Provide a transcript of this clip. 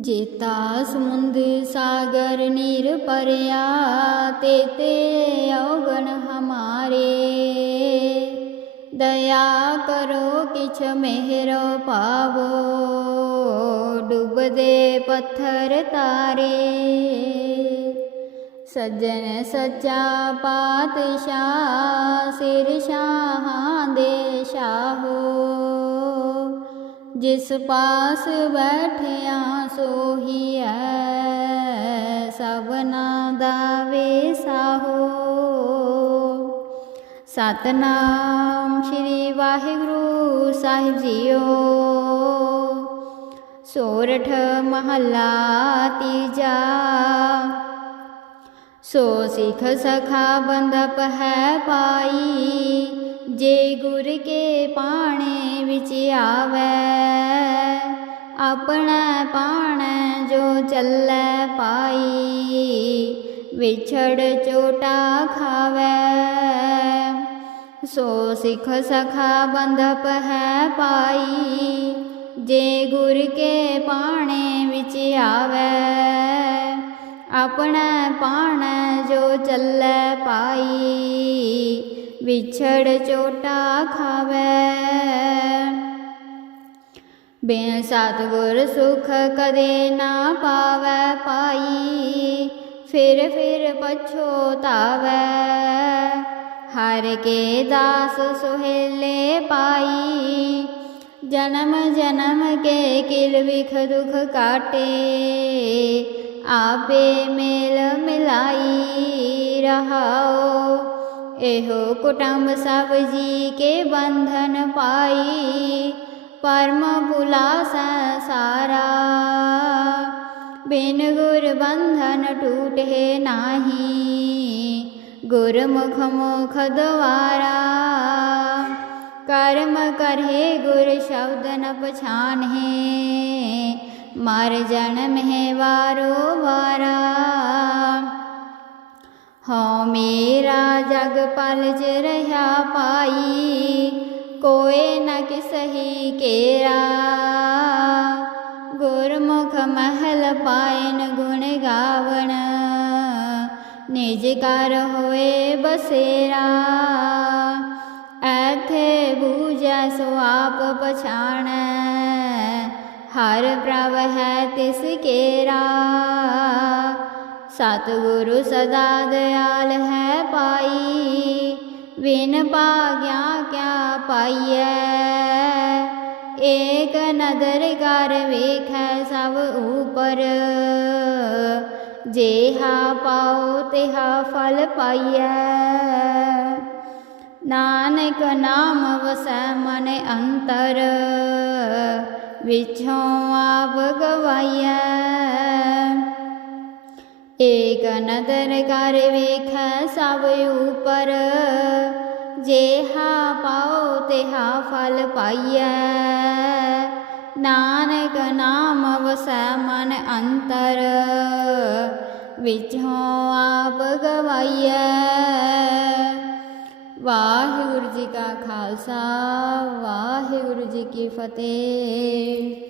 ਜੇਤਾ ਸਮੁੰਦ ਸਾਗਰ ਨੀਰ ਪਰਿਆ ਤੇ ਤੇ ਔਗਣ ਹਮਾਰੇ। ਦਇਆ ਕਰੋ ਕਿਛ ਮਿਹਰ ਪਾਵੋ ਡੁੱਬਦੇ ਪੱਥਰ ਤਾਰੇ। ਸੱਜਣ ਸੱਚਾ ਪਾਤਸ਼ਾਹ, ਸਿਰ ਸ਼ਾਹਾਂ ਦੇ ਸ਼ਾਹੋ। ਜਿਸ ਪਾਸ ਬੈਠਿਆ ਸੋਹੀ ਹੈ ਸਭਨਾ ਦਾ ਵੇਸਾਹੋ ਸਤਨਾਮ ਸ੍ਰੀ ਵਾਹਿਗੁਰੂ ਸਾਹਿਬ ਜੀਓ। ਸੋਰਠ ਮਹੱਲਾ ਤੀਜਾ। ਸੋ ਸਿਖ ਸਖਾ ਬੰਦਪ ਹੈ ਪਾਈ, ਜੇ ਗੁਰ ਕੇ ਪਾਣੇ ਵਿੱਚ ਆਵੈ ਆਪਣਾ ਪਾਣ ਜੋ ਚੱਲੈ ਪਾਈ, ਵਿਛੜ ਚੋਟਾ ਖਾਵੈ। ਸੋ ਸਿਖ ਸਖਾ ਬੰਦਪ ਹੈ ਪਾਈ, ਜੇ ਗੁਰ ਕੇ ਪਾਣੇ ਵਿੱਚ ਆਵੈ। ਆਪਣਾ ਪਾਣ ਜੋ ਚੱਲੈ ਪਾਈ, ਵਿਛੜ ਚੋਟਾ ਖਾਵੈ। ਬਿਨ ਸਤਿਗੁਰ ਸੁਖ ਕਦੇ ਨਾ ਪਾਵੈ ਪਾਈ, ਫਿਰ ਫਿਰ ਪਛੋਤਾਵੈ ਹਰ ਕੇ ਦਾਸ ਸੁਹੇਲੇ ਪਾਈ, ਜਨਮ ਜਨਮ ਕੇ ਕਿਲ ਵਿਖ ਦੁਖ ਕਾਟੇ। ਆਪੇ ਮੇਲ ਮਿਲਾਈ ਰਹਾਓ ਇਹੋ ਕੁਟੰਬ ਸਭ ਜੀ ਕੇ ਬੰਧਨ ਪਾਈ। ਪਰਮ ਭੁਲਾ ਸਾਰਾ। ਬਿਨ ਗੁਰ ਬੰਧਨ ਟੂਟੇ ਨਾਹੀ, ਗੁਰਮੁਖ ਮੁਖ ਦਵਾਰਾ ਕਰਮ ਕਰਹਿ ਗੁਰ ਸ਼ਬਦ ਨ ਪਛਾਨਹਿ, ਮਰ ਜਨਮ ਹੈ ਵਾਰੋ ਵਾਰਾ। ਹਉ ਮੇਰਾ ਜਗ ਪਲਜ ਰਹਾ ਪਾਈ ਕੋਏ ਨ ਕਿਸਹੀ ਕੇਰਾ ਗੁਰਮੁਖ ਮਹਲ ਪਾਇਨ ਗੁਣ ਗਾਵਣ ਨਿਜ ਕਰ ਹੋਏ ਬਸੇਰਾ ਐਥੇ ਬੂਝੈ ਸੋ ਆਪ ਪਛਾਣੈ ਹਰ ਪ੍ਰਭ ਹੈ ਤਿਸ ਕੇਰਾ ਸਤਿਗੁਰੂ ਸਦਾ ਦਿਆਲ ਹੈ ਵਿਨ ਭਾਗਿਆ ਕਿਆ ਪਾਈਐ? ਏਕ ਨਦਰ ਕਰ ਵੇਖੈ ਸਭ ਉਪਰ। ਜੇਹਾ ਪਾਉ ਤੇਹਾ ਫਲ ਪਾਈਐ। ਨਾਨਕ ਨਾਮ ਵਸੈ ਮਨ ਅੰਤਰ, ਵਿਛੋਂ ਆਪ ਗਵਾਈਐ। ਏਕ ਨਦਰ ਕਰ ਵੇਖੈ ਸਭ ਉਪਰ। ਜੇਹਾ ਪਾਉ ਤੇਹਾ ਫਲ ਪਾਈਐ। ਨਾਨਕ ਨਾਮ ਵਸੈ ਮਨ ਅੰਤਰ। ਵਿਛੋਂ ਆਪ ਗਵਾਈਐ। ਵਾਹਿਗੁਰੂ ਜੀ ਕਾ ਖਾਲਸਾ, ਵਾਹਿਗੁਰੂ ਜੀ ਕੀ ਫਤਿਹ।